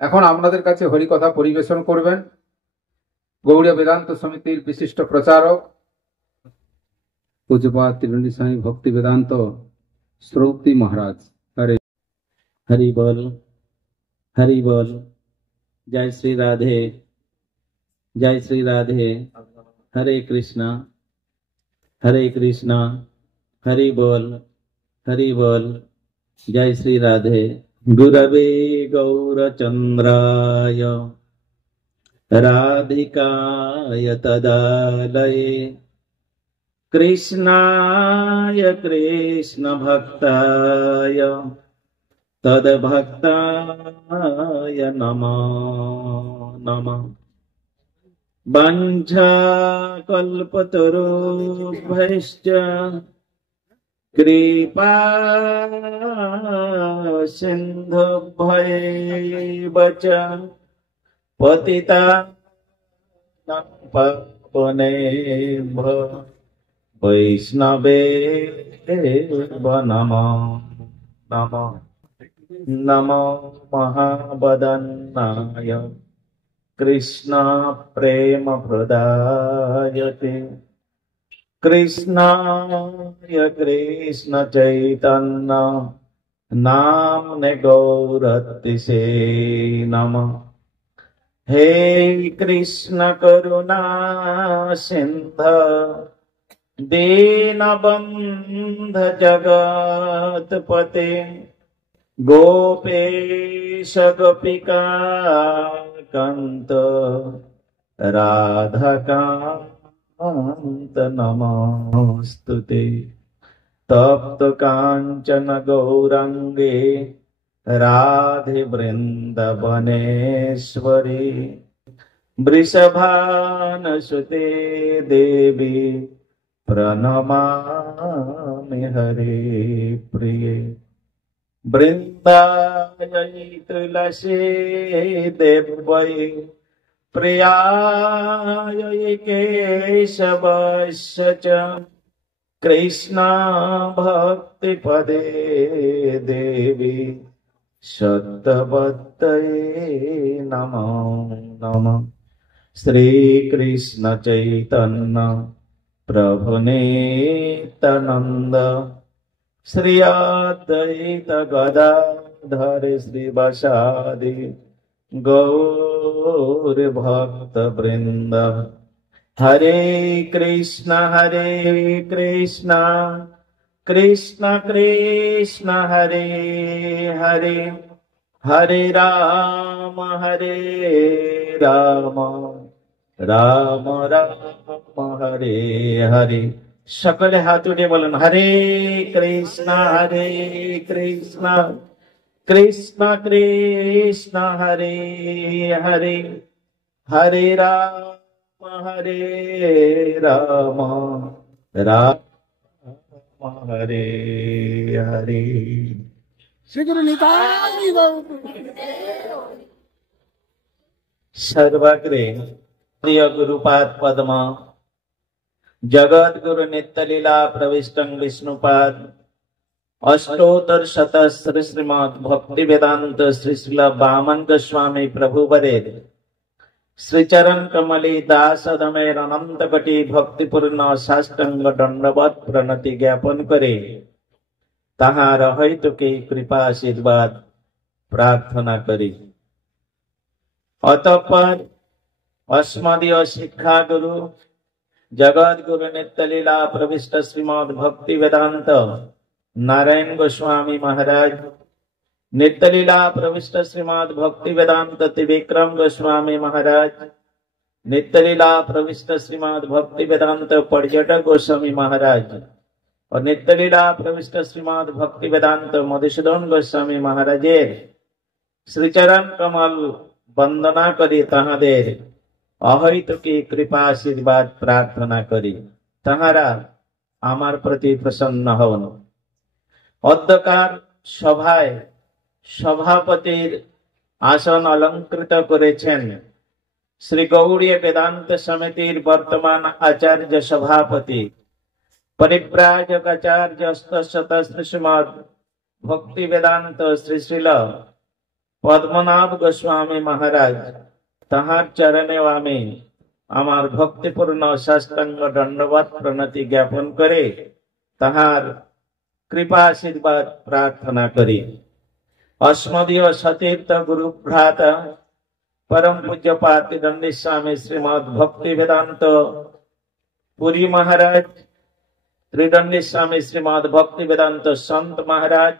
এখন আপনাদের কাছে হরিকথা পরিবেশন করবেন গৌড়ীয় বেদান্ত সমিতির বিশিষ্ট প্রচারক पूज्यपाद त्रिवेणी स्वामी भक्ति वेदांत श्रोती महाराज। हरे हरि बोल, हरि बोल। जय श्री राधे, जय श्री राधे। हरे कृष्णा, हरे कृष्णा। हरि बोल, हरि बोल। जय श्री राधे। गुरवे गौरचंद्राय राधिकाय तदालये कृष्णाय कृष्ण भक्ताय तद्भक्ताय नमो नमः। वंशाकल्पतरुभ्यश्च कृपा सिन्धुभ्यैव च पतितानां पावनेभ्यो वैष्णवेभ्यो नमो नमः। नमो महावदन्नाय कृष्ण प्रेम प्रदायते कृष्णाय कृष्ण चैतन्य नाम्ने गौरतिसे नमः। हे कृष्ण करुणा सिन्धु दीनबन्ध जगत्पते गोपेश गोपिका कान्त राधाकान्त नमोस्तुते। तप्त कांचन गौरांगे राधे वृंदावनेश्वरी वृषभानुसुते देवी प्रणमामि हरे प्रिये। वृंदायै तुलसी देवै प्रियायै केशवस्य च कृष्णा भक्ति पदे देवी सत्यवत्तये नमो नमः। श्री कृष्ण चैतन्य प्रभु नित्यानंद श्री अद्वैत गदाधर श्रीवासादि गौर भक्त वृंद। हरे कृष्ण कृष्ण कृष्ण हरे हरे हरे राम राम राम हरे हरे। सकले हाथ उठे बोलन हरे कृष्ण कृष्ण कृष्ण हरे हरे हरे राम राम हरे हरे। श्री गुरु निताई गौर। सर्वाग्रे प्रिय गुरुपाद पद्म जगत गुरु नित्य लीला प्रविष्टं विष्णुपाद अष्टोत्तर शतस्त्र श्रीमद् भक्ति वेदांत श्री श्रील वामन गोस्वामी प्रभुवरे श्रीचरण कमली दास दमेर अनंत कोटि भक्तिपूर्ण साष्टांग दंडवत प्रणति ज्ञापन करे ताहार हयतुकी कृपा आशीर्वाद प्रार्थना करी। अतःपर अस्मदीय शिक्षा गुरु जगत गुरु नित्य लीला प्रविष्ट श्रीमद् भक्ति वेदांत नारायण गोस्वामी महाराज नित्य लीला प्रविष्ट श्रीमद् भक्ति वेदांत त्रिविक्रम गोस्वामी महाराज नित्य लीला प्रविष्ट श्रीमद् भक्ति वेदांत पर्यटक गोस्वामी महाराज और नित्य लीला प्रविष्ट श्रीमद् भक्ति वेदांत मधुसूदन गोस्वामी महाराजेर श्रीचरण कमल वंदना करी ताहादेर अहैतुकी कृपा आशीर्वाद प्रार्थना करी ताहारा आमार प्रति प्रसन्न हवन। अद्यकार सभाय सभापतिर आसन अलंकृत करेছেন श्री गौड़ीय वेदांत समितिर वर्तमान आचार्य सभापति परिव्राजक आचार्य श्रीमद् भक्ति वेदांत श्री श्रील পদ্মনাভ গোস্বামী মহারাজ, তাহার চরণেও আমি আমার ভক্তিপূর্ণ সাষ্টাঙ্গ দণ্ডবৎ প্রণতি জ্ঞাপন করে তাহার কৃপা আশীর্বাদ প্রার্থনা করি। अस्मदीय सतीर्थ गुरु भ्राता परम पूज्य पाति दंडी स्वामी श्रीमद भक्ति वेदांत पुरी महाराज, त्रिदंडी स्वामी श्रीमद भक्ति वेदांत संत महाराज,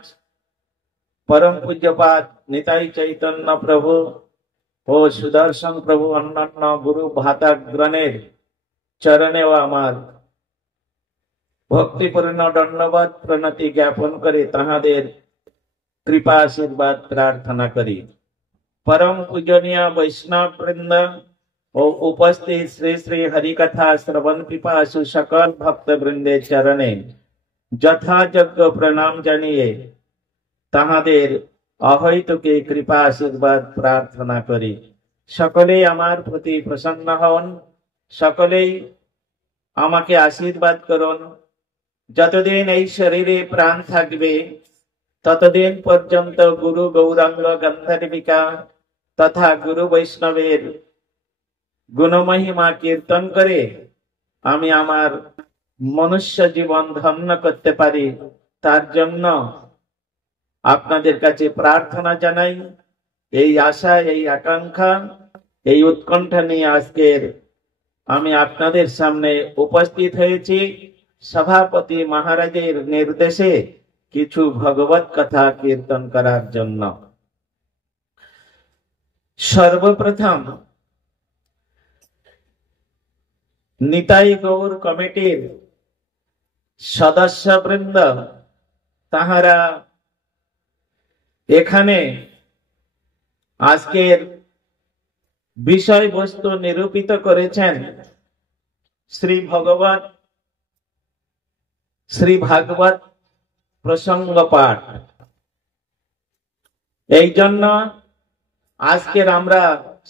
परम पूज्य पात निताई चैतन्य प्रभु ओ सुदर्शन प्रभु अन्यान्य गुरु भाताग्रণের चरणे ও আমার ভক্তিপূর্ণ দণ্ডবৎ প্রণতি জ্ঞাপন করে তাহাদের कृपा आशीर्वाद प्रार्थना करी। परम पूजनीय वैष्णव वृंद और उपस्थित श्री श्री हरिकथा श्रवण पिपासु सकल भक्त वृंदे चरणे যথাযোগ্য प्रणाम জানিয়ে তাহাদের অহৈতুকে কৃপা আশীর্বাদ প্রার্থনা করি। সকলেই আমার প্রতি প্রসন্ন হন, সকলেই আমাকে আশীর্বাদ করুন। যতদিন এই শরীরে প্রাণ থাকবে ততদিন পর্যন্ত গুরু গৌরাঙ্গ গন্ধর্বিকা তথা গুরু বৈষ্ণবের গুণমহিমা কীর্তন করে আমি আমার মনুষ্য জীবন ধন্য করতে পারি, তার জন্য আপনাদের কাছে প্রার্থনা জানাই। এই আশা, এই আকাঙ্ক্ষা, এই উৎকণ্ঠা নিয়ে আজকের আমি আপনাদের সামনে উপস্থিত হয়েছি। সভাপতি মহারাজের নির্দেশে কিছু ভগবত কথা কীর্তন করার জন্য। সর্বপ্রথম নিতাই গৌর কমিটির সদস্যবৃন্দ তাহারা এখানে আজকের বিষয়বস্তু নিরূপিত করেছেন। শ্রী ভাগবত প্রসঙ্গ পাঠ। এই জন্য আজকের আমরা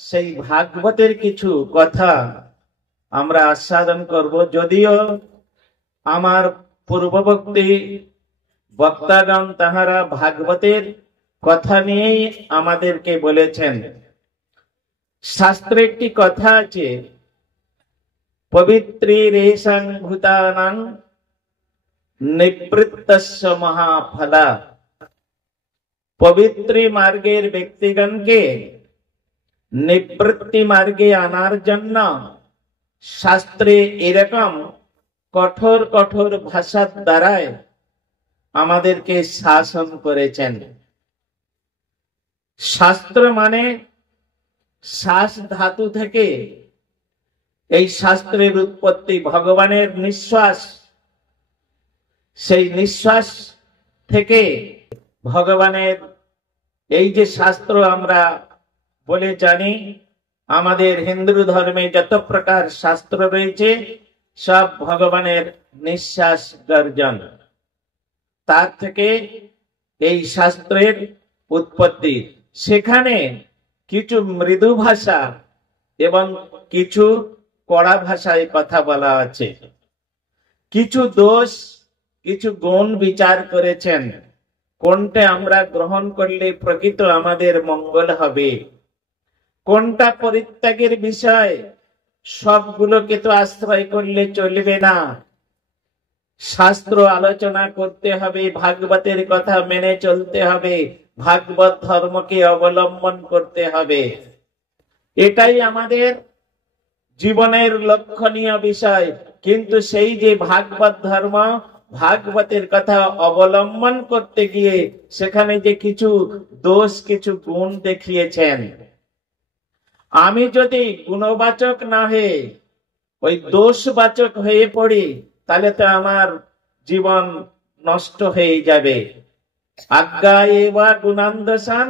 সেই ভাগবতের কিছু কথা আমরা আস্বাদন করব। যদিও আমার পূর্ববর্তী বক্তাগণ তাহারা ভাগবতের কথা নিয়েই আমাদেরকে বলেছেন। শাস্ত্রে একটি কথা আছে, পবিত্রীরেষাং ভূতানাং নিবৃত্তস্য মহাফলা। পবিত্রী মার্গের ব্যক্তিগণকে নিবৃত্তি মার্গে আনার জন্য শাস্ত্রে এরকম কঠোর কঠোর ভাষার দ্বারায় আমাদেরকে শাসন করেছেন। শাস্ত্র মানে শ্বাস ধাতু থেকে এই শাস্ত্রের উৎপত্তি, ভগবানের নিঃশ্বাস, সেই নিঃশ্বাস থেকে ভগবানের এই যে শাস্ত্র আমরা বলে জানি, আমাদের হিন্দু ধর্মে যত প্রকার শাস্ত্র রয়েছে সব ভগবানের নিঃশ্বাস গর্জন, তার থেকে এই শাস্ত্রের উৎপত্তি। সেখানে কিছু মৃদু ভাষা এবং কিছু কড়া ভাষায় কথা বলা আছে। কিছু দোষ, কিছু গুণ বিচার করেছেন, কোনটা আমরা গ্রহণ করলে প্রকৃত আমাদের মঙ্গল হবে, কোনটা পরিত্যাগের বিষয়। সবগুলোকে তো আশ্রয় করলে চলবে না, শাস্ত্র আলোচনা করতে হবে, ভাগবতের কথা মেনে চলতে হবে, ভাগবত ধর্মকে অবলম্বন করতে হবে। এটাই আমাদের জীবনের লক্ষণীয় বিষয়। কিন্তু সেই যে ভাগবত ধর্ম, ভাগবতের কথা অবলম্বন করতে গিয়ে সেখানে যে কিছু দোষ, কিছু গুণ দেখিয়েছেন, আমি যদি গুণবাচক না হয়ে ওই দোষবাচক হয়ে পড়ি তাহলে তো আমার জীবন নষ্ট হয়ে যাবে। আজ্ঞা এবা গুণান্দসান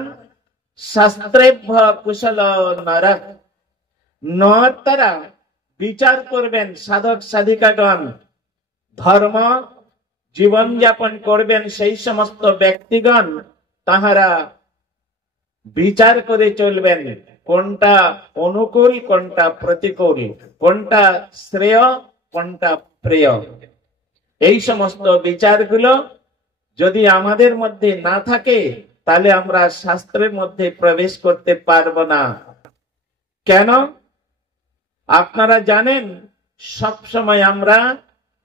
শাস্ত্রেভ্য কুশল নরক। তারা বিচার করবেন, সাধক সাধিকাগণ ধর্ম জীবন যাপন করবেন, সেই সমস্ত ব্যক্তিগণ তাহারা বিচার করে চলবেন কোনটা অনুকূল, কোনটা প্রতিকূল, কোনটা শ্রেয়, কোনটা প্রিয়। এই সমস্ত বিচারগুলো যদি আমাদের মধ্যে না থাকে তাহলে আমরা শাস্ত্রের মধ্যে প্রবেশ করতে পারবো না। কেন? আপনারা জানেন সব সময় আমরা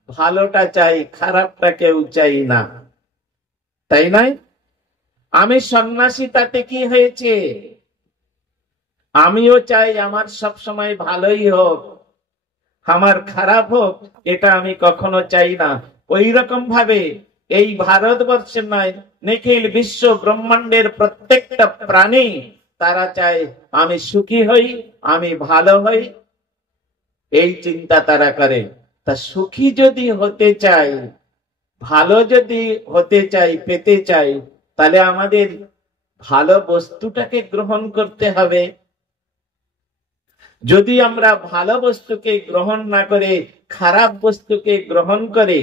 ভালোটা চাই, খারাপটা কেউ চাই না, তাই নয়? আমি সন্ন্যাসী, তাতে কি হয়েছে? আমিও চাই আমার সব সময় ভালোই হোক, আমার খারাপ হোক এটা আমি কখনো চাই না। ওই রকম ভাবে এই ভারতবর্ষের নয়, নিখিল বিশ্ব ব্রহ্মাণ্ডের প্রত্যেকটা প্রাণী তারা চায় আমি সুখী হই, আমি ভালো হই, এই চিন্তা তারা করে। তা সুখী যদি হতে চাই, ভালো যদি হতে চাই, পেতে চাই, তাহলে আমাদের ভালো বস্তুটাকে গ্রহণ করতে হবে। যদি আমরা ভালো বস্তুকে গ্রহণ না করে খারাপ বস্তুকে গ্রহণ করে,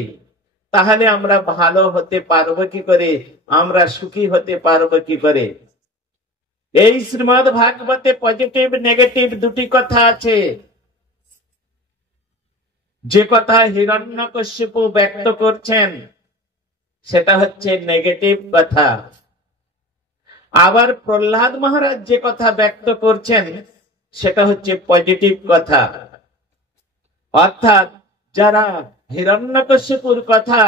তাহলে আমরা ভালো হতে পারবো কি করে? আমরা সুখী হতে পারবো কি করে? এই শ্রীমদ্ ভাগবতে পজিটিভ নেগেটিভ দুটি কথা আছে। যে কথা হিরণ্যকশিপু ব্যক্ত করছেন সেটা হচ্ছে নেগেটিভ কথা, আবার প্রহ্লাদ মহারাজ যে কথা ব্যক্ত করছেন সেটা হচ্ছে পজিটিভ কথা। অর্থাৎ যারা হিরণ্যকশিপুর কথা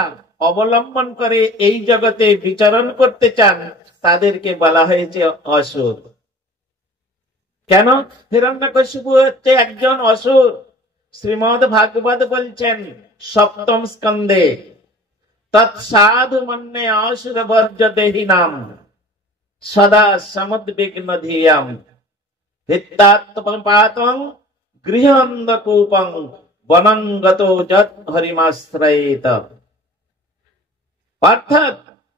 অবলম্বন করে এই জগতে বিচরণ করতে চান তাদেরকে বলা হয়েছে অসুর। কেন? হিরণ্যকশিপু হচ্ছে একজন অসুর। শ্রীমদ্ ভাগবত বলছেন সপ্তম স্কন্ধে, তৎসাধু মন্যে অসুর বর্জ দেহি নাম সদা সমুদ্বিগ্ন ধিয়াম হিত্তাত্মপাতং গৃহান্ধকূপং বনঙ্গত যৎ হরিমাশ্রয়েত। অর্থাৎ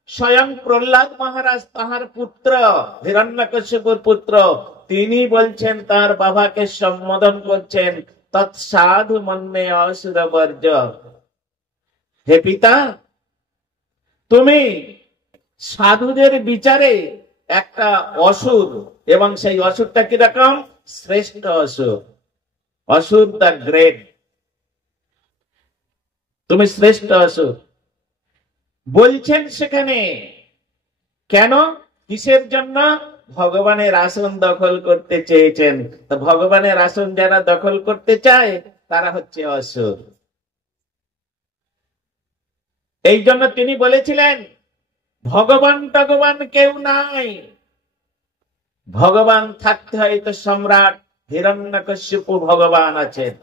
স্বয়ং প্রহ্লাদ মহারাজ তাহার পুত্র, হিরণ্যকশিপুর পুত্র, তিনি বলছেন, তার বাবাকে সম্বোধন করছেন তৎসাধু মন্যে অসুর বর্জ। হে পিতা, তুমি সাধুদের বিচারে একটা অসুর, এবং সেই অসুরটা কিরকম? শ্রেষ্ঠ অসুর। অসুর দ্য গ্রেট, তুমি শ্রেষ্ঠ অসুর বলছেন সেখানে। কেন? কিসের জন্য? ভগবানের আসন দখল করতে চেয়েছেন। তো ভগবানের আসন যারা দখল করতে চায় তারা হচ্ছে অসুর। এই জন্য তিনি বলেছিলেন ভগবান টগবান কেউ নাই, ভগবান থাকতে হয় তো সম্রাট হিরণ্যকশিপু ভগবান আছেন।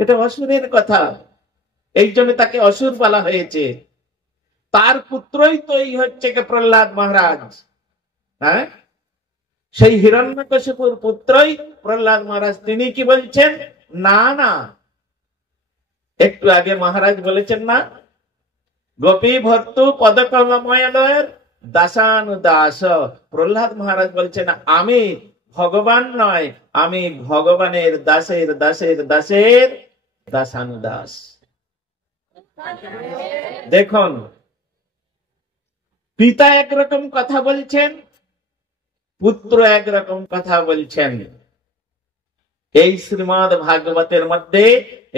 এটা অসুরের কথা, এই জন্য তাকে অসুর বলা হয়েছে। তার পুত্রই তো এই হচ্ছে প্রহ্লাদ মহারাজ। হ্যাঁ, সেই হিরণ্যকশিপুর পুত্রই প্রহ্লাদ মহারাজ। তিনি কি বলছেন? না না, একটু আগে মহারাজ বলেছেন না, গোপী ভর্তু পদকমলয়ের দাসানুদাস। প্রহ্লাদ মহারাজ বলছেন আমি ভগবান নয়, আমি ভগবানের দাসের দাসের দাসের দাসানুদাস। দেখুন, পিতা একরকম কথা বলছেন, পুত্র একরকম কথা বলছেন। এই শ্রীমদ্ ভাগবতের মধ্যে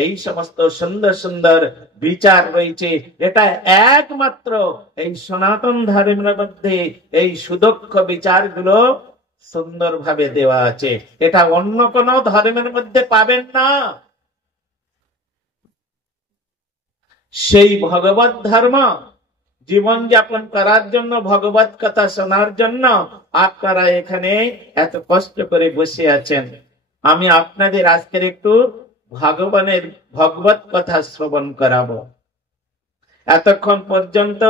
এই সমস্ত সুন্দর সুন্দর বিচার রয়েছে। এটা একমাত্র এই সনাতন ধর্মের মধ্যে এই সুদক্ষ বিচারগুলো সুন্দরভাবে দেওয়া আছে। এটা অন্য কোন ধর্মের মধ্যে পাবেন না। সেই ভগবত ধর্ম জীবন যাপন করার জন্য, ভগবত কথা শোনার জন্য আপনারা এখানে এত কষ্ট করে বসে আছেন। আমি আপনাদের আজকের একটু ভগবানের ভগবত কথা শ্রবণ করাবো। এতক্ষণ পর্যন্ত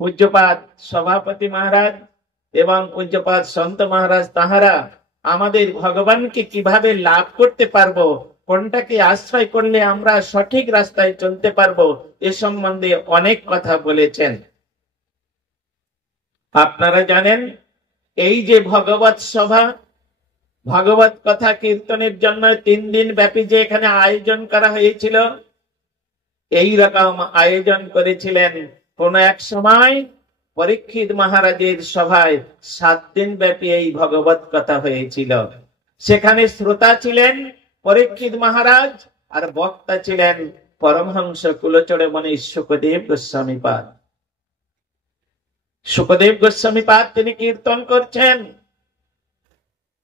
পূজ্যপাদ সভাপতি মহারাজ এবং পূজ্যপাদ সন্ত মহারাজ তাহারা আমাদের ভগবানকে কিভাবে লাভ করতে পারবো, কোনটাকে আশ্রয় করলে আমরা সঠিক রাস্তায় চলতে পারবো, এ সম্বন্ধে অনেক কথা বলেছেন। আপনারা জানেন এই যে ভগবত সভা, ভগবত কথা কীর্তনের জন্য 3 দিন ব্যাপী যে এখানে আয়োজন করা হয়েছিল, এই রকম আয়োজন করেছিলেন কোন এক সময় পরীক্ষিত মহারাজের সভায়। 7 দিন ব্যাপী এই ভগবত কথা হয়েছিল। সেখানে শ্রোতা ছিলেন পরীক্ষিত মহারাজ, আর বক্তা ছিলেন পরমহংস কুলচড়মণি শুকদেব গোস্বামীপাদ। সুখদেব গোস্বামী পাদ তিনি কীর্তন করছেন,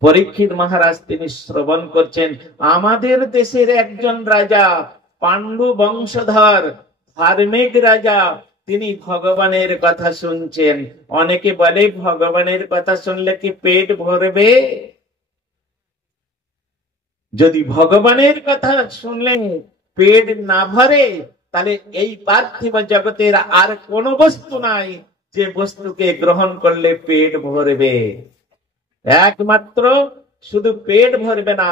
পরীক্ষিত মহারাজ তিনি শ্রবণ করছেন। আমাদের দেশের একজন রাজা, পাণ্ডু বংশধর, ধার্মিক রাজা, তিনি ভগবানের কথা শুনছেন। অনেকে বলে ভগবানের কথা শুনলে কি পেট ভরবে? যদি ভগবানের কথা শুনলে পেট না ভরে, তাহলে এই পার্থিব জগতের আর কোন বস্তু নাই যে বস্তুকে গ্রহণ করলে পেট ভরবে। একমাত্র শুধু পেট ভরবে না,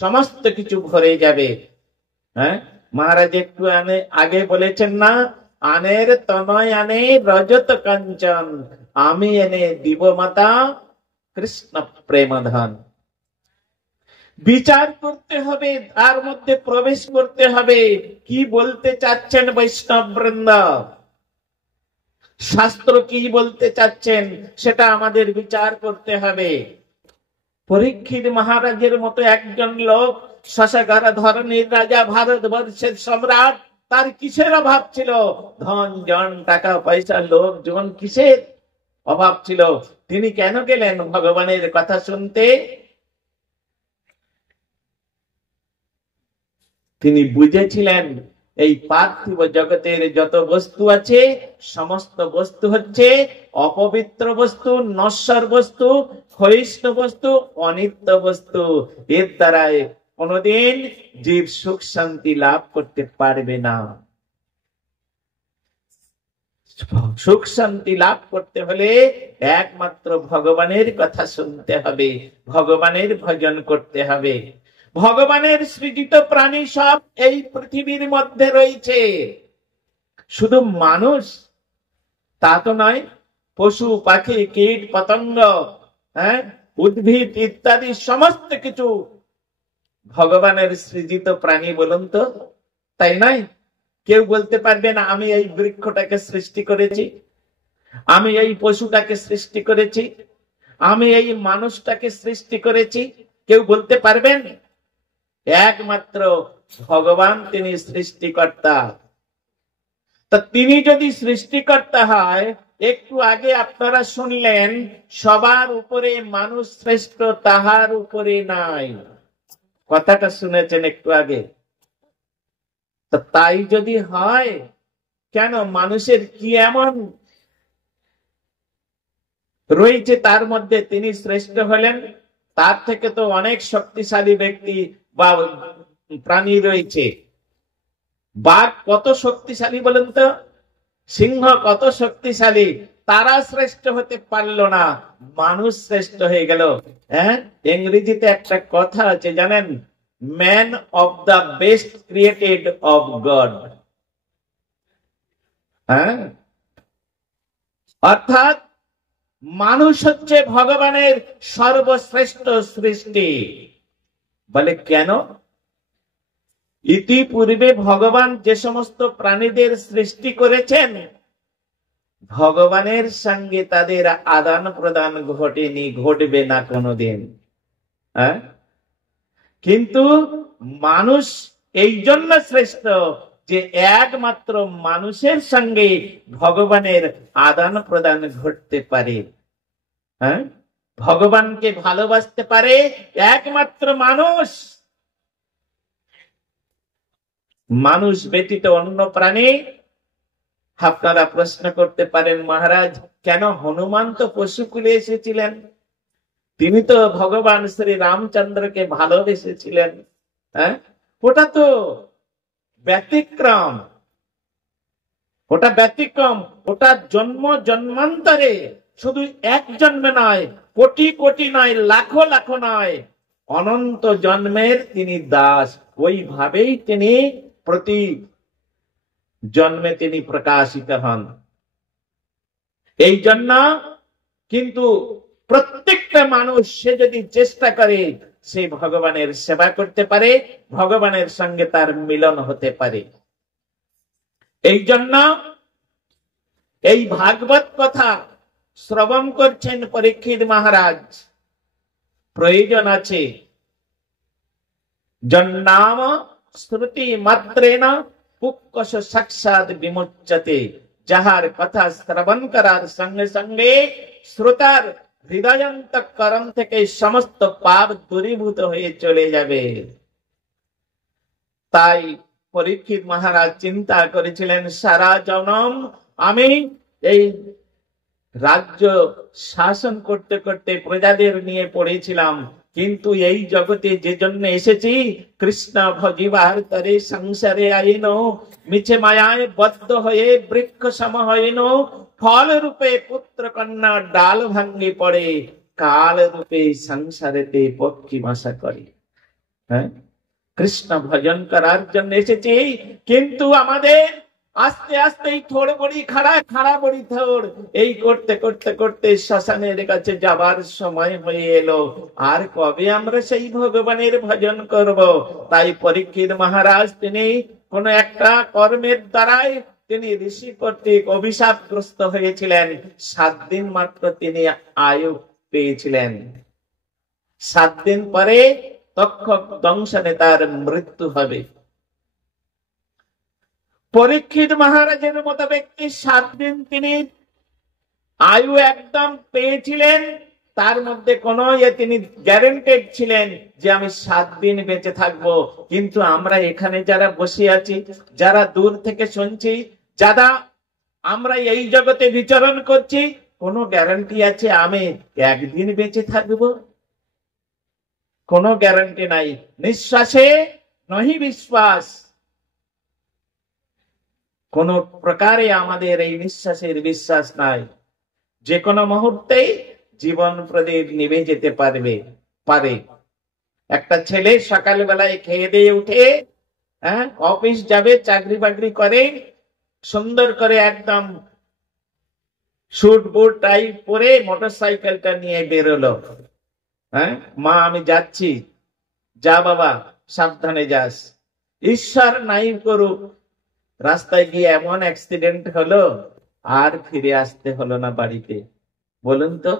সমস্ত কিছু ভরে যাবে। হ্যাঁ, মহারাজ একটু আগে বলেছেন না, আনের তনয় আনে রজত কাঞ্চন, আমি এনে দিব মাতা কৃষ্ণ প্রেমধন। বিচার করতে হবে, তার মধ্যে প্রবেশ করতে হবে। কি বলতে চাচ্ছেন বৈষ্ণব বৃন্দ, শাস্ত্র কি বলতে চাচ্ছেন, সেটা আমাদের বিচার করতে হবে। পরীক্ষিত মহারাজের মতো একজন লোক, শশাগার ধরনের রাজা, ভারতবর্ষের সম্রাট, তার কিসের অভাব ছিল? ধন জন, টাকা পয়সা, লোকজন, কিসের অভাব ছিল? তিনি কেন গেলেন ভগবানের কথা শুনতে? তিনি বুঝেছিলেন এই পার্থিব জগতের যত বস্তু আছে, সমস্ত বস্তু হচ্ছে অপবিত্র বস্তু, নশ্বর বস্তু, ক্ষয়িষ্ণু বস্তু, অনিত্য বস্তু। এর দ্বারাই কোনদিন জীব সুখ শান্তি লাভ করতে পারবে না। সুখ শান্তি লাভ করতে হলে একমাত্র ভগবানের কথা শুনতে হবে, ভগবানের ভজন করতে হবে। ভগবানের সৃজিত প্রাণী সব এই পৃথিবীর মধ্যে রয়েছে। শুধু মানুষ তা তো নয়, পশু পাখি, কীট পতঙ্গ, উদ্ভিদ ইত্যাদি সমস্ত কিছু ভগবানের সৃজিত প্রাণী, বলুন তো, তাই নয়? কেউ বলতে পারবে না আমি এই বৃক্ষটাকে সৃষ্টি করেছি, আমি এই পশুটাকে সৃষ্টি করেছি, আমি এই মানুষটাকে সৃষ্টি করেছি? কেউ বলতে পারবেন? একমাত্র ভগবান তিনি সৃষ্টিকর্তা। তা তিনি যদি সৃষ্টিকর্তা হয়, একটু আগে আপনারা শুনলেন সবার উপরে মানুষ শ্রেষ্ঠ, তাহার উপরে নাই, কথাটা শুনেছেন একটু আগে। তা তাই যদি হয়, কেন মানুষের কি এমন রয়েছে তার মধ্যে তিনি শ্রেষ্ঠ হলেন? তার থেকে তো অনেক শক্তিশালী ব্যক্তি বা প্রাণী রয়েছে। বাঘ কত শক্তিশালী বলেন তো, সিংহ কত শক্তিশালী, তারা শ্রেষ্ঠ হতে পারলো না, মানুষ শ্রেষ্ঠ হয়ে গেল। ইংরেজিতে একটা কথা আছে জানেন, man of the best created of god. অর্থাৎ মানুষ হচ্ছে ভগবানের সর্বশ্রেষ্ঠ সৃষ্টি। বলে কেন? ইতিপূর্বে ভগবান যে সমস্ত প্রাণীদের সৃষ্টি করেছেন, ভগবানের সঙ্গে তাদের আদান প্রদান ঘটেনি, ঘটবে না কোনোদিন। কিন্তু মানুষ এই জন্য শ্রেষ্ঠ যে একমাত্র মানুষের সঙ্গে ভগবানের আদান প্রদান ঘটতে পারে। ভগবানকে ভালোবাসতে পারে একমাত্র মানুষ। মানুষ ব্যতীত অন্য প্রাণী। আপনারা প্রশ্ন করতে পারেন, মহারাজ কেন হনুমান তো পশুকুলে এসেছিলেন, তিনি তো ভগবান শ্রী রামচন্দ্রকে ভালোবেসেছিলেন। ওটা তো ব্যতিক্রম, ওটা ব্যতিক্রম, ওটা জন্ম জন্মান্তরে, শুধু এক জন্মে নয়, কোটি কোটি নয়, লাখো লাখো নয়, অনন্ত জন্মের তিনি দাস। ওইভাবেই তিনি প্রতি জন্মে তিনি প্রকাশিত হন। এই জন্য কিন্তু প্রত্যেকটা মানুষ সে যদি চেষ্টা করে, সে ভগবানের সেবা করতে পারে, ভগবানের সঙ্গে তার মিলন হতে পারে। এই জন্য এই ভাগবত কথা শ্রবণ করছেন পরীক্ষিত মহারাজ, প্রয়োজন আছে। জন্নাম শ্রুতি মাত্রেণ পুক্কশ সাক্ষাৎ বিমুচ্যতে। যাহার কথা শ্রবণ করার সঙ্গে সঙ্গে শ্রোতার হৃদয়ান্তঃকরণ থেকে সমস্ত পাপ দূরীভূত হয়ে চলে যাবে। তাই পরীক্ষিত মহারাজ চিন্তা করেছিলেন, সারা জনম আমি এই রাজ্য শাসন করতে করতে প্রজাদের নিয়ে পড়েছিলাম, কিন্তু এই জগতে যে জন্য এসেছি কৃষ্ণ ভজিবার তরে সংসারে আইন, মিছে মায়ায় বদ্ধ হয়ে বৃক্ষ সম হইন, ফল রূপে পুত্র কন্যা ডাল ভাঙ্গে পড়ে, কাল রূপে সংসারেতে পক্ষী বাসা করে। হ্যাঁ, কৃষ্ণ ভজন করার জন্য এসেছি, কিন্তু আমাদের আস্তে আস্তে থোড় বড়ি খাড়া, খাড়া বড়ি থোড়, এই করতে করতে করতে শ্মশানের কাছে যাবার সময় হয়ে এলো। আর কবে আমরা সেই ভগবানের ভজন করব? তাই পরীক্ষিত মহারাজ তিনি কোন একটা কর্মের দ্বারাই তিনি ঋষি কর্তৃক অভিশাপগ্রস্ত হয়েছিলেন। 7 দিন মাত্র তিনি আয়ু পেয়েছিলেন। 7 দিন পরে তক্ষক দংশনে তার মৃত্যু হবে। পরীক্ষিত মহারাজের মতো ব্যক্তি 7 দিন তিনি আয়ু একদম পেয়েছিলেন, তার মধ্যে কোন তিনি গ্যারান্টেড ছিলেন যে আমি 7 দিন বেঁচে থাকবো। কিন্তু আমরা এখানে যারা বসে আছি, যারা দূর থেকে শুনছি, যারা আমরা এই জগতে বিচরণ করছি, কোন গ্যারান্টি আছে আমি 1 দিন বেঁচে থাকবো? কোনো গ্যারান্টি নাই। নিঃশ্বাসে নহি বিশ্বাস, কোন প্রকারে আমাদের এই নিঃশ্বাসের বিশ্বাস নাই। যে কোনো মুহূর্তে জীবন প্রদীপ নিভে যেতে পারে। একটা ছেলে সকালবেলায় খেয়ে দিয়ে উঠে অফিস যাবে, চাকরি বাকরি করে, সুন্দর করে একদম স্যুট বুট টাই পরে মোটর সাইকেলটা নিয়ে বেরোলো। মা আমি যাচ্ছি, যা বাবা সাবধানে যাস। ঈশ্বর নাই করুক, রাস্তায় গিয়ে এমন অ্যাক্সিডেন্ট হলো, আর ফিরে আসতে হলো না বাড়িতে। বলুন তো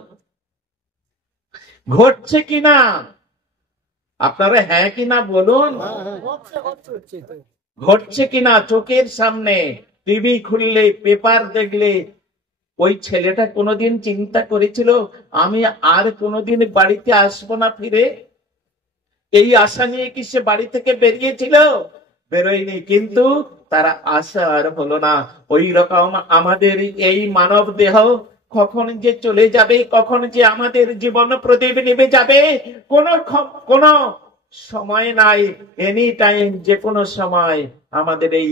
ঘটছে কিনা? আপনারা হ্যাঁ কিনা বলুন। ঘটছে কিনা? চোখের সামনে টিভি খুললে, পেপার দেখলে, ওই ছেলেটা কোনোদিন চিন্তা করেছিল আমি আর কোনোদিন বাড়িতে আসবো না ফিরে? এই আশা নিয়ে কি সে বাড়ি থেকে বেরিয়েছিল? বেরোয়নি। কিন্তু তারা আশা আর হলো না। ওই রকম আমাদের এই মানব দেহ কখন যে চলে যাবে, কখন যে আমাদের জীবন প্রদীপ নিভে যাবে, কোন সময় নাই। এনি টাইম, যে কোনো সময় আমাদের এই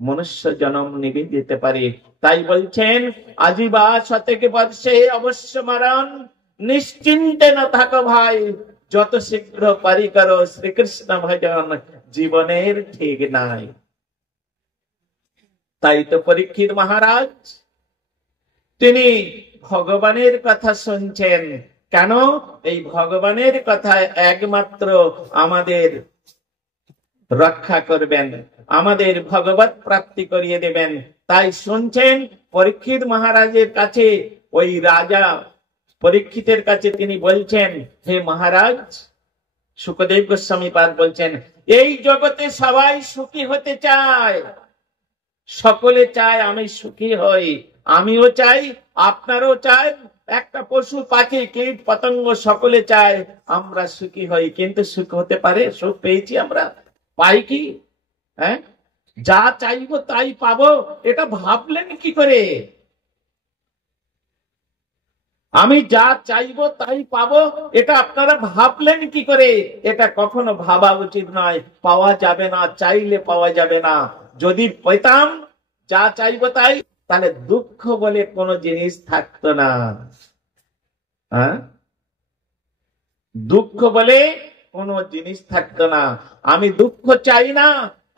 মনুষ্য জন্ম নিভে যেতে পারে। তাই বলছেন আজিবা শতক বর্ষে অবশ্য মরণ, নিশ্চিন্তে না থাকো ভাই, যত শীঘ্র পারি করো শ্রীকৃষ্ণ ভজন, জীবনের ঠিক নাই। তাই তো পরীক্ষিত মহারাজ তিনি ভগবানের কথা শুনছেন। কেন? এই ভগবানের কথা একমাত্র আমাদের রক্ষা করবেন, আমাদের ভগবত প্রাপ্তি করিয়ে দেবেন। তাই শুনছেন পরীক্ষিত মহারাজের কাছে, ওই রাজা পরীক্ষিতের কাছে তিনি বলছেন, হে মহারাজ, শুকদেব গোস্বামী পাদ বলছেন, এই জগতে সবাই সুখী হতে চায়, সকলে চায় আমি সুখী হই, আমিও চাই, আপনারও চাই, একটা পশু পাখি কীট পতঙ্গ সকলে চায় আমরা সুখী হই। কিন্তু সুখ হতে পারে? সুখ পেয়েছি আমরা? পাই কি? যা চাইবো তাই পাবো, এটা ভাবলেন কি করে? আমি যা চাইবো তাই পাবো, এটা আপনারা ভাবলেন কি করে? এটা কখনো ভাবা উচিত নয়। পাওয়া যাবে না, চাইলে পাওয়া যাবে না। যদি পেতাম যা চাইবো তাই, তাহলে দুঃখ বলে কোনো জিনিস থাকতো না। দুঃখ বলে কোনো জিনিস থাকতো না। আমি দুঃখ চাই না,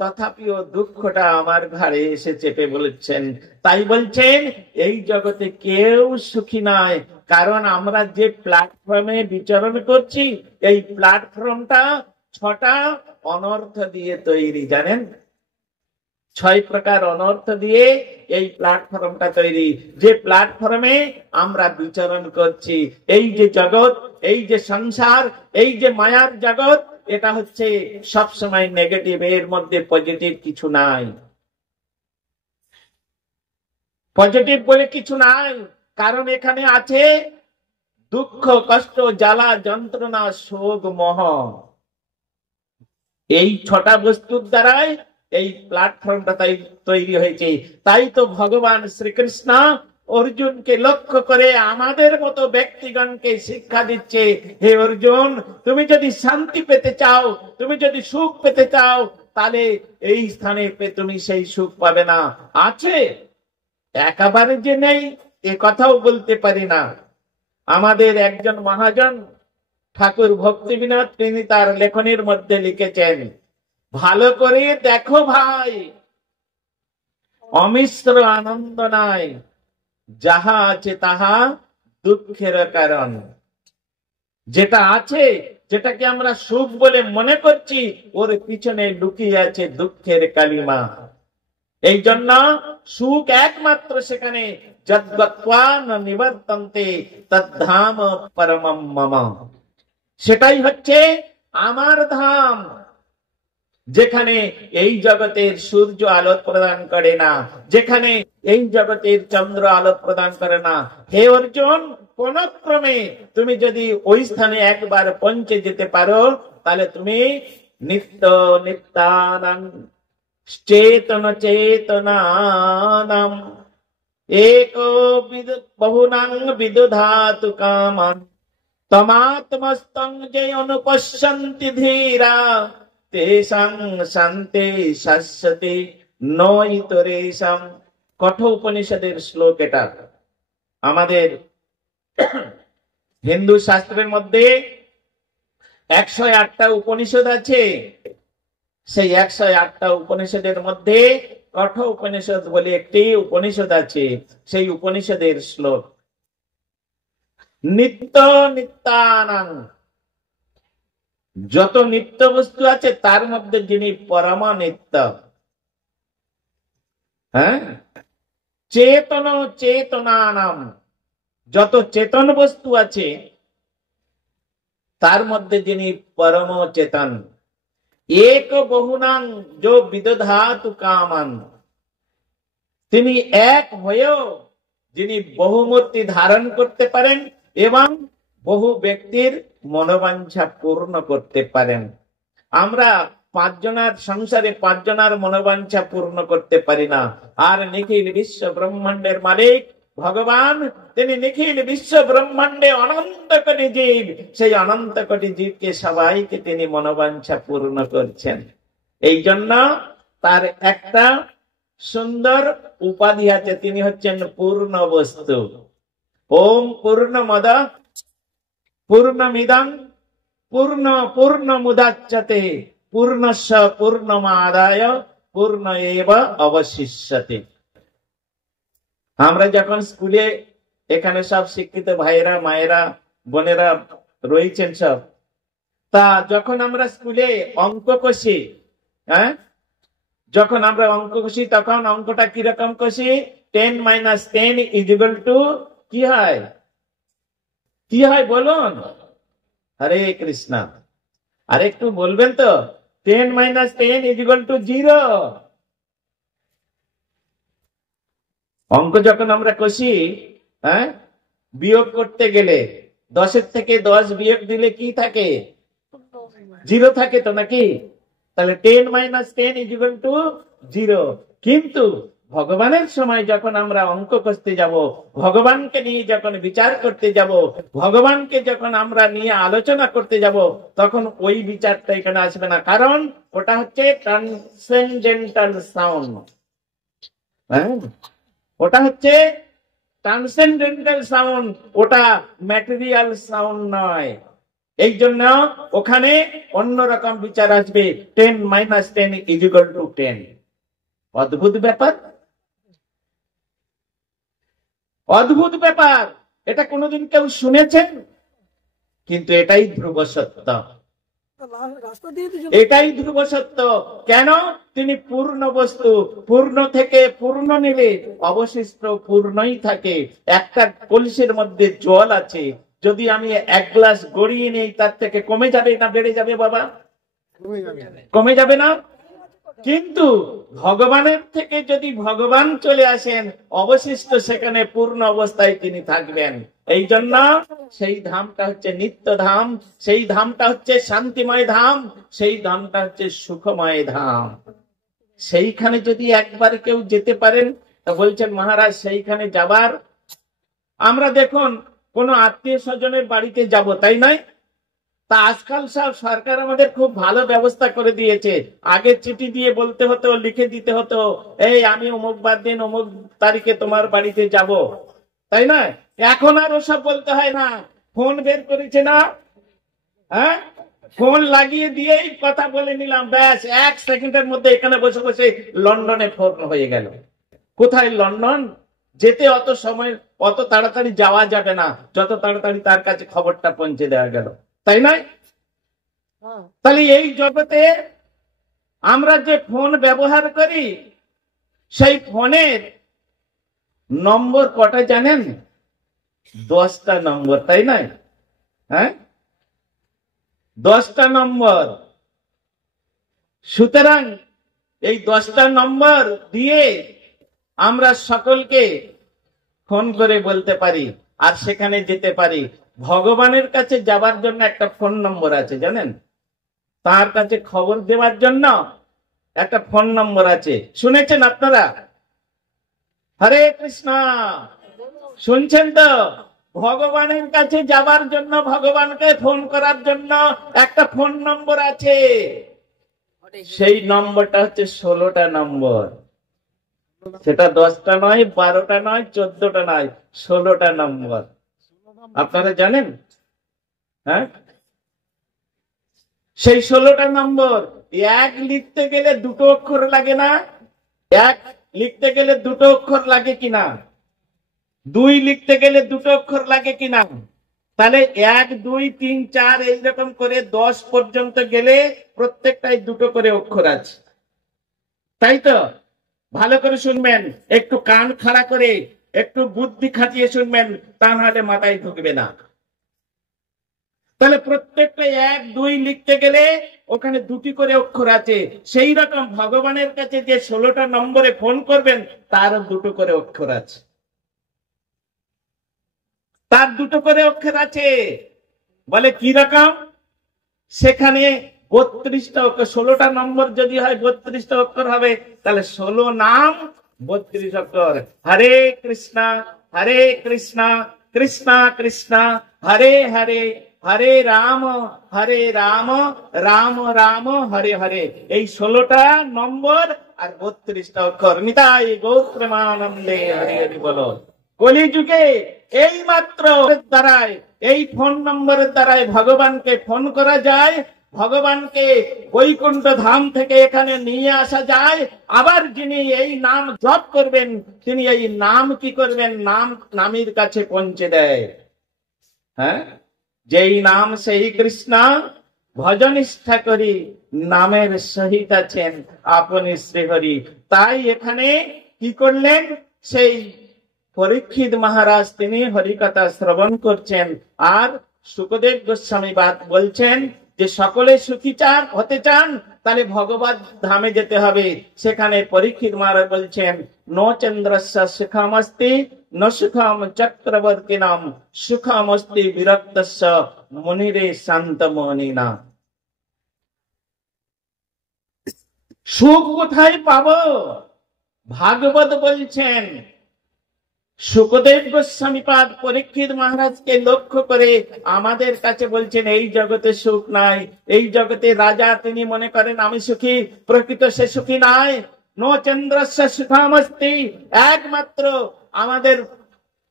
তথাপিও দুঃখটা আমার ঘাড়ে এসে চেপে বলেছেন। তাই বলছেন এই জগতে কেউ সুখী নয়। কারণ আমরা যে প্ল্যাটফর্মে বিচরণ করছি, এই প্ল্যাটফর্মটা 6টা অনর্থ দিয়ে তৈরি, জানেন? 6 প্রকার অনর্থ দিয়ে এই প্ল্যাটফর্মটা তৈরি। যে প্ল্যাটফর্মে আমরা বিচরণ করছি, এই যে জগৎ, এই যে সংসার, এই যে মায়ার জগৎ, এটা হচ্ছে সবসময় নেগেটিভ, এর মধ্যে পজিটিভ কিছু নাই। পজিটিভ বলে কিছু নাই, কারণ এখানে আছে দুঃখ, কষ্ট, জ্বালা, যন্ত্রণা, শোক, মোহ। এই 6টা বস্তুর দ্বারাই এই প্ল্যাটফর্মটা তাই তৈরি হয়েছে। তাই তো ভগবান শ্রীকৃষ্ণ অর্জুনকে লক্ষ্য করে আমাদের মতো ব্যক্তিগণকে শিক্ষা দিচ্ছে, হে অর্জুন, তুমি যদি শান্তি পেতে চাও, তুমি যদি সুখ পেতে চাও, তাহলে এই স্থানে তুমি সেই সুখ পাবে না। আছে, একেবারে যে নেই এ কথাও বলতে পারি না। আমাদের একজন মহাজন ঠাকুর ভক্তিবিনোদ, তিনি তার লেখনীর মধ্যে লিখেছেন, ভালো করে দেখো ভাই, অমিশ্র আনন্দ নাই, যাহা আছে তাহা দুঃখের কারণ। যেটা আছে, যেটাকে আমরা সুখ বলে মনে করছি, ওর পিছনে লুকিয়ে আছে দুঃখের কালিমা। এই জন্য সুখ একমাত্র সেখানে যদ্গত্বা ন নিবর্তন্তে তদ্ধাম পরমম মম, সেটাই হচ্ছে আমার ধাম, যেখানে এই জগতের সূর্য আলো প্রদান করে না, যেখানে এই জগতের চন্দ্র আলো প্রদান করে না। হে অর্জুন, কোন ক্রমে তুমি যদি ওই স্থানে একবার পৌঁছে যেতে পারো, তাহলে তুমি নিত্য নিত্যানং চেতন চেতনানাম एको বহুনাং বিদধাতু কামান তমাত্মস্তং যে অনুপশ্যন্তি ধীরা তেষাং শান্তি শাশ্বতি নইতরেষাম। কঠোর উপনিষদের শ্লোক এটা। আমাদের হিন্দু শাস্ত্রের মধ্যে 108টা উপনিষদ আছে। সেই 108টা উপনিষদের মধ্যে কঠোর উপনিষদ বলে একটি উপনিষদ আছে। সেই উপনিষদের শ্লোক, নিত্য নিত্যানাং, যত নিত্য বস্তু আছে তার মধ্যে যিনি পরম নিত্য, হ্যাঁ, চেতন চেতনানাম, যত চেতন বস্তু আছে তার মধ্যে যিনি পরম চেতন, এক বহুনাং যো বিদধাতু কামান, তিনি এক হয়েও যিনি বহুমূর্তি ধারণ করতে পারেন এবং বহু ব্যক্তির মনোবাঞ্ছা পূর্ণ করতে পারেন। আমরা 5 জনের সংসারে 5 জনের মনোবাঞ্ছা পূর্ণ করতে পারি না। আর নিখিল বিশ্ব ব্রহ্মাণ্ডের মালিক ভগবান, তিনি নিখিল বিশ্ব ব্রহ্মাণ্ডে অনন্ত কোটি জীব, সেই অনন্ত কোটি জীবকে সবাইকে তিনি মনোবাঞ্ছা পূর্ণ করছেন। এই জন্য তার একটা সুন্দর উপাধি আছে, তিনি হচ্ছেন পূর্ণ বস্তু। ওম পূর্ণমদ পূর্ণমিদং পূর্ণমুদাচ্যতে পূর্ণস্য পূর্ণমাদায় পূর্ণমেব অবশিষ্যতে। আমরা যখন স্কুলে, এখানে সব শিক্ষিত ভাইয়েরা, মায়েরা, বোনেরা রয়েছেন সব, তা যখন আমরা স্কুলে অঙ্ক কষি, হ্যাঁ, যখন আমরা অঙ্ক কষি তখন অঙ্কটা কিরকম কষি? 10 - 10 = কি হয়? কি হয় বলুন? হরে কৃষ্ণ। আর একটু বলবেন তো? 10 - 10 = 0। অঙ্ক যখন আমরা কষি, হ্যাঁ, বিয়োগ করতে গেলে 10-এর থেকে 10 বিয়োগ দিলে কি থাকে? 0 থাকে তো, নাকি? তাহলে 10 - 10 = 0। কিন্তু ভগবানের সময় যখন আমরা অঙ্ক কষতে যাব, ভগবানকে নিয়ে যখন বিচার করতে যাব, ভগবানকে যখন আমরা নিয়ে আলোচনা করতে যাব, তখন ওই বিচারটা এখানে আসবে না, কারণ ওটা হচ্ছে ট্রান্সেন্ডেন্টাল সাউন্ড। হ্যাঁ, ওটা হচ্ছে ট্রান্সেন্ডেন্টাল সাউন্ড, ওটা ম্যাটেরিয়াল সাউন্ড নয়। এই জন্য ওখানে অন্যরকম বিচার আসবে। 10 - 10 = 10। অদ্ভুত ব্যাপার, অদ্ভুত ব্যাপার। এটা কোনোদিন কেউ শুনেছেন? কিন্তু এটাই ধ্রুব সত্য, এটাই ধ্রুব সত্য। কেন? তিনি পূর্ণ বস্তু, পূর্ণ থেকে পূর্ণ নিলে অবশিষ্ট পূর্ণই থাকে। একটা কলসির মধ্যে জল আছে, যদি আমি 1 গ্লাস গড়িয়ে নেই, তার থেকে কমে যাবে না বেড়ে যাবে? বাবা, কমে যাবে না? কিন্তু ভগবানের থেকে যদি ভগবান চলে আসেন, অবশিষ্ট সেখানে পূর্ণ অবস্থায় তিনি থাকবেন। এই জন্য সেই ধামটা হচ্ছে নিত্য ধাম, সেই ধামটা হচ্ছে শান্তিময় ধাম, সেই ধামটা হচ্ছে সুখময় ধাম। সেইখানে যদি একবার কেউ যেতে পারেন, তা বলছেন মহারাজ সেইখানে যাবার, আমরা দেখুন কোন আত্মীয় স্বজনের বাড়িতে যাব, তাই নয়? তা আজকাল সব সরকার আমাদের খুব ভালো ব্যবস্থা করে দিয়েছে। আগে চিঠি দিয়ে বলতে হতো, লিখে দিতে হতো, এই আমি অমুক বার দিন অমুক তারিখে তোমার বাড়িতে যাব, তাই না? এখন আর ওসব বলতে হয় না, ফোন বের করেছে না, হ্যাঁ, ফোন লাগিয়ে দিয়েই কথা বলে নিলাম, ব্যাস 1 সেকেন্ডের মধ্যে এখানে বসে বসে লন্ডনে ফোন হয়ে গেল। কোথায় লন্ডন? যেতে অত সময়, অত তাড়াতাড়ি যাওয়া যাবে না, যত তাড়াতাড়ি তার কাছে খবরটা পৌঁছে দেওয়া গেল, তাই নয়? তাহলে এই জগতে আমরা যে ফোন ব্যবহার করি, সেই ফোনের নম্বর কটা জানেন? 10টা নম্বর, তাই নয়? হ্যাঁ, 10টা নম্বর। সুতরাং এই 10টা নম্বর দিয়ে আমরা সকলকে ফোন করে বলতে পারি আর সেখানে যেতে পারি। ভগবানের কাছে যাবার জন্য একটা ফোন নম্বর আছে, জানেন? তার কাছে খবর দেওয়ার জন্য একটা ফোন নম্বর আছে, শুনেছেন আপনারা? হরে কৃষ্ণ, শুনছেন তো? ভগবানের কাছে যাবার জন্য, ভগবানকে ফোন করার জন্য একটা ফোন নম্বর আছে। সেই নম্বরটা হচ্ছে 16টা নম্বর। সেটা 10টা নয়, 12টা নয়, 14টা নয়, 16টা নম্বর। আপনারা জানেন? হ্যাঁ, সেই 16টা নম্বর। 1 লিখতে গেলে 2টো অক্ষর লাগে না? 1 লিখতে গেলে 2টো অক্ষর লাগে কিনা? 2 লিখতে গেলে 2টো অক্ষর লাগে কিনা? তাহলে 1, 2, 3, 4 এইরকম করে 10 পর্যন্ত গেলে প্রত্যেকটাই 2টো করে অক্ষর আছে, তাই তো? ভালো করে শুনবেন, একটু কান খাড়া করে একটু বুদ্ধি খাটিয়ে শুনবেন, তা নাহলে মাথায় ঢুকবে না। তাহলে প্রত্যেকটা 1, 2 লিখতে গেলে ওখানে 2টি করে অক্ষর আছে। সেই রকম ভগবানের কাছে যে 16টা নম্বরে ফোন করবেন, তারও 2টো করে অক্ষর আছে, তার 2টো করে অক্ষর আছে। বলে কি রকম? সেখানে 32টা অক্ষর। 16টা নম্বর যদি হয় 32টা অক্ষর হবে, তাহলে 16 নাম 32 অক্ষর। হরে কৃষ্ণ হরে কৃষ্ণ কৃষ্ণ কৃষ্ণ হরে হরে, হরে রাম রাম রাম হরে হরে। এই 16টা নম্বর আর 32টা অক্ষর। নিতাই গৌর প্রেমানন্দে হরি হরি বলো। কলিযুগে এই মাত্র দ্বারাই, এই ফোন নম্বরের দ্বারাই ভগবানকে ফোন করা যায়, ভগবানকে বৈকুণ্ঠ ধাম থেকে এখানে নিয়ে আসা যায়। আবার যিনি এই নাম জপ করবেন, তিনি এই নাম কি করবেন? নামের কাছে পৌঁছে দেয়। হ্যাঁ, যেই নাম সেই কৃষ্ণ, ভজনিষ্ঠা করি নামের সহিত আছেন আপনি শ্রীহরি। তাই এখানে কি করলেন? সেই পরীক্ষিত মহারাজ তিনি হরিকথা শ্রবণ করছেন, আর শুকদেব গোস্বামী বলছেন যে সকলে সুখী হতে চান, তাহলে ভগবত ধামে যেতে হবে। সেখানে পরীক্ষিত মহারাজ বলছেন, নো চন্দ্রস্য সুখমস্তি ন সুখম চক্রবর্তী নাম সুখমস্তি বিরক্তস্য মুনিরে শান্ত মনিনা। সুখ কোথায় পাবো? ভাগবত বলছেন। শুকদেব গোস্বামী পাদ পরীক্ষিত মহারাজকে লক্ষ্য করে আমাদের কাছে বলছেন, এই জগতে সুখ নাই। এই জগতে রাজা তিনি মনে করেন আমি সুখী, প্রকৃত সে সুখী নাই। নো চন্দ্রস্য সুখমস্তি। একমাত্র আমাদের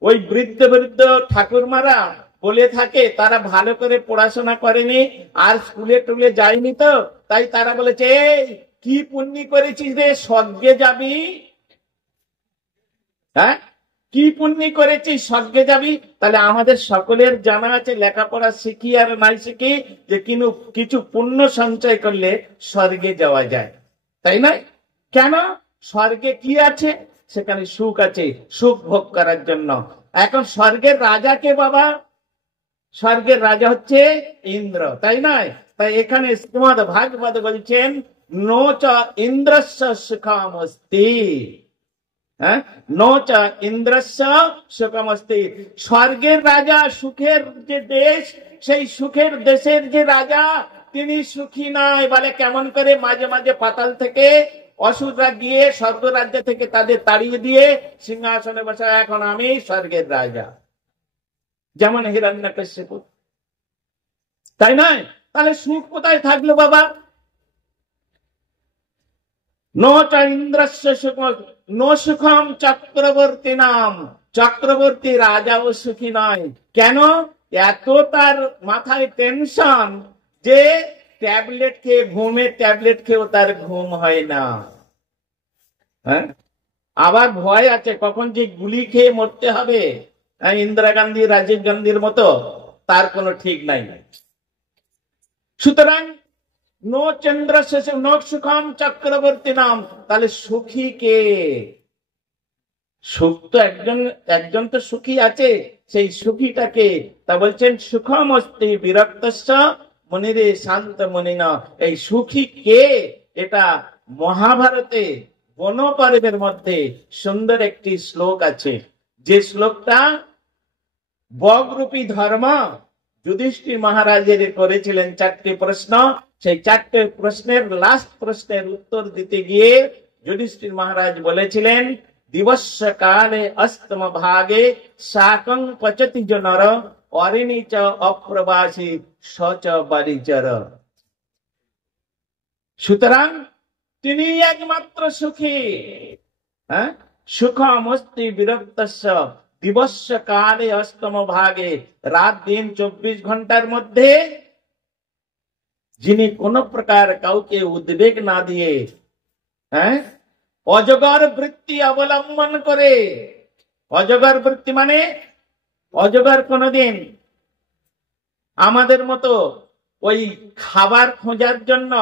ওই বৃদ্ধ বৃদ্ধ ঠাকুরমারা বলে থাকে, তারা ভালো করে পড়াশোনা করেনি আর স্কুলে টুলে যায়নি, তো তাই তারা বলেছে, এই কি পুণ্য করেছিস রে, স্বর্গে যাবি। হ্যাঁ, কি পুণ্য করেছিস, স্বর্গে যাবি। তাহলে আমাদের সকলের জানা আছে, লেখাপড়া শিখি আর নাই শিখি, যে কিছু পুণ্য সঞ্চয় করলে স্বর্গে যাওয়া যায়, তাই নয়? কেন? স্বর্গে কি আছে? সেখানে সুখ আছে, সুখ ভোগ করার জন্য। এখন স্বর্গের রাজা কে বাবা? স্বর্গের রাজা হচ্ছে ইন্দ্র, তাই নয়? তাই এখানে শ্রীমদ্ ভাগবত বলছেন, नो च इंद्रस्य सुखमस्ति, হ্যাঁ, नो च इंद्रस्य सुखमस्ति। স্বর্গের রাজা, সুখের যে দেশ, সেই সুখের দেশের যে রাজা তিনি সুখী নয়। বলে কেমন করে? মাঝে মাঝে পাতাল থেকে অসুররা গিয়ে স্বর্গ রাজ্য থেকে তাদের তাড়িয়ে দিয়ে সিংহাসনে বসে, এখন আমি স্বর্গের রাজা, যেমন হিরণ্যকশিপু, তাই নয়? তাহলে সুখ কোথায় থাকলো বাবা? नो च इंद्रस्य सुखम नो सुखम চক্রবর্তী নাম, চক্রবর্তী রাজাও সুখী নয়। কেন? এত তার মাথায় টেনশন যে ট্যাবলেট খেয়ে, ঘুমের ট্যাবলেট খেয়েও তার ঘুম হয় না। হ্যাঁ, আবার ভয় আছে কখন যে গুলি খেয়ে মরতে হবে, ইন্দিরা গান্ধী, রাজীব গান্ধীর মতো, তার কোনো ঠিক নাই। সুতরাং নো চন্দ্র নো সুখম চক্রবর্তী নাম, তাহলে সুখী কে? সুখ তো একজন তো সুখী আছে, সেই সুখীটাকে তা বলছেন সুখম অস্তি বিরক্তস্য মনিরে শান্ত মনিনা। এই সুখী কে? এটা মহাভারতে বন পর্বের মধ্যে সুন্দর একটি শ্লোক আছে, যে শ্লোকটা বগরূপী ধর্ম যুধিষ্ঠির মহারাজের করেছিলেন 4টি প্রশ্ন। সেই 4টে প্রশ্নের লাস্ট প্রশ্নের উত্তর দিতে গিয়ে যুধিষ্ঠির মহারাজ বলেছিলেন, দিবস্য কালে অস্তম ভাগে শাকং পচতি জ নর অরিণী চ অপ্রবাসী সচ বারিচর। সুতরাং তিনি একমাত্র সুখী। হ্যাঁ, সুখমস্তি বিরক্তস্য দিবস্য কালে অষ্টম ভাগে, রাত দিন 24 ঘন্টার মধ্যে যিনি কোন প্রকার কাউকে উদ্বেগ না দিয়ে, হ্যাঁ, অজগর বৃত্তি অবলম্বন করে। অজগর বৃত্তি মানে অজগর কোনদিন আমাদের মতো ওই খাবার খোঁজার জন্য,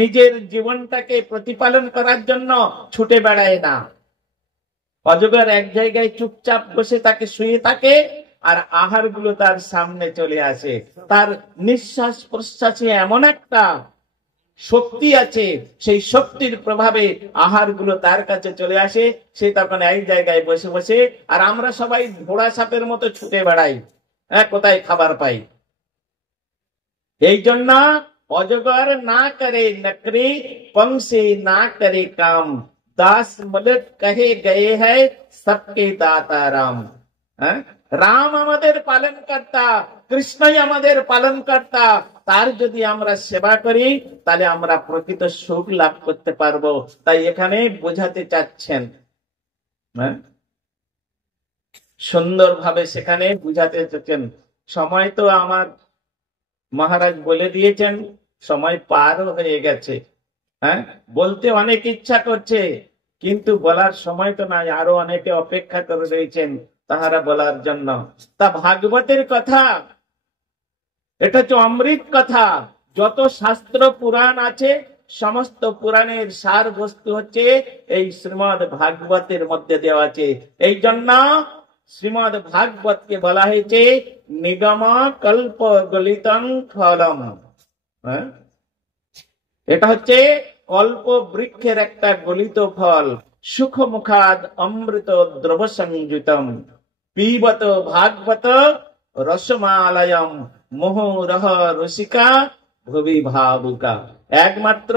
নিজের জীবনটাকে প্রতিপালন করার জন্য ছুটে বেড়ায় না। অজগর এক জায়গায় চুপচাপ বসে তাকে শুয়ে থাকে, আর আহার গুলো তার সামনে চলে আসে। তার নিঃশ্বাস প্রশ্বাসে এমন একটা শক্তি আছে, সেই শক্তির প্রভাবে আহার গুলো তার কাছে চলে আসে। সে তখন এই জায়গায় বসে বসে, আর আমরা সবাই ঘোড়া সাপের মতো ছুটে বেড়াই, হ্যাঁ, কোথায় খাবার পাই। এই জন্য অজগর না করে নকরি, पंछी না করে কাম, दास मलट कहे गए हैं सबके दाता राम। রাম আমাদের পালন কর্তা, কৃষ্ণই আমাদের পালন কর্তা। তার যদি আমরা সেবা করি তাহলে আমরা প্রকৃত সুখ লাভ করতে পারবো। তাই এখানে বোঝাতে চাচ্ছেন, সুন্দরভাবে সেখানে বুঝাতে চাচ্ছেন। সময় তো আমার মহারাজ বলে দিয়েছেন, সময় পার হয়ে গেছে। হ্যাঁ, বলতে অনেক ইচ্ছা করছে, কিন্তু বলার সময় তো নাই। আরো অনেকে অপেক্ষা করে রয়েছেন তাহারা বলার জন্য। তা ভাগবতের কথা, এটা হচ্ছে অমৃত কথা। যত শাস্ত্র পুরাণ আছে, সমস্ত পুরাণের সার বস্তু হচ্ছে এই শ্রীমদ ভাগবতের মধ্যে দেওয়া আছে। এই জন্য শ্রীমদ ভাগবতকে বলা হয়েছে নিগম কল্প গলিতং ফলম। এটা হচ্ছে কল্প বৃক্ষের একটা গলিত ফল। সুখ মুখাদ অমৃত দ্রব সংযুতম পিবত ভাগবত রসমালয়ম মোহরহ রসিকা ভবি ভাবুকা। একমাত্র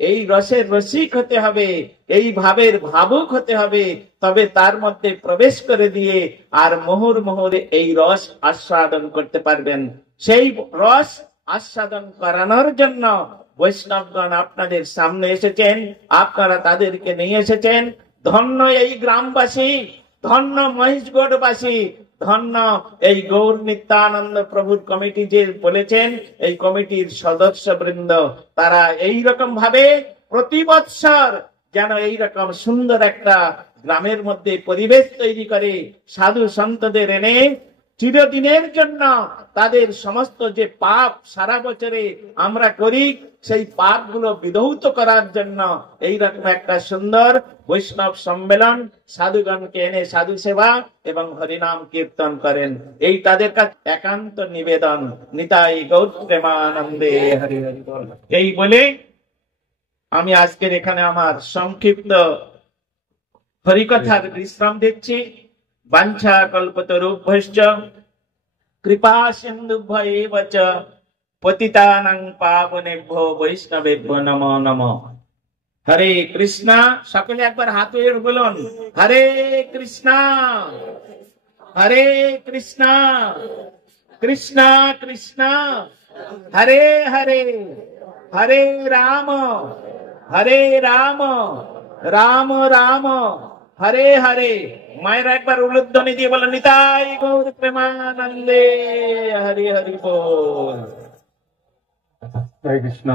এই রসের রসিক হতে হবে, এই ভাবের ভাবুক হতে হবে, তবে তার মধ্যে প্রবেশ করে দিয়ে আর মোহর মোহরে এই রস আস্বাদন করতে পারবেন। সেই রস আস্বাদন করানোর জন্য বৈষ্ণবগণ আপনাদের সামনে এসেছেন, আপনারা তাদেরকে নিয়ে এসেছেন। ধন্য এই গ্রামবাসী, ধন্য মহিষগড়বাসী, ধন্য এই গৌর নিত্যানন্দ প্রভুর কমিটি যে বলেছেন, এই কমিটির সদস্য বৃন্দ, তারা এইরকম ভাবে প্রতি বৎসর যেন এইরকম সুন্দর একটা গ্রামের মধ্যে পরিবেশ তৈরি করে সাধু সন্তদের এনে চিরদিনের জন্য তাদের সমস্ত যে পাপ সারা বছরে আমরা করি, সেই পাপগুলো বিধৌত করার জন্য এইরকম একটা সুন্দর বৈষ্ণব সম্মেলন সাধুগণকে এনে সাধু সেবা এবং হরিনাম কীর্তন করেন। এই তাদের কাছে একান্ত নিবেদন। নিতাই গৌর প্রেমানন্দে হরি হরি বল। এই বলে আমি আজকের এখানে আমার সংক্ষিপ্ত হরিকথার বিশ্রাম দিচ্ছি। বাঞ্ছা কল্পতরুভ্যশ্চ কৃপা সিন্ধুভ্য এব চ পতিতানাং পাবনেভ্যো বৈষ্ণবেভ্যো নমো নমঃ। হরে কৃষ্ণ, সকলে একবার হাত উঠিয়ে বলুন, হরে কৃষ্ণ হরে কৃষ্ণ কৃষ্ণ কৃষ্ণ হরে হরে, হরে রাম রাম রাম হরে হরে। মায়ের একবার উলুধ্বনি দিয়ে বলেন, নিতাই গৌর প্রেমানন্দে, হরি হরি বল। হরে কৃষ্ণ।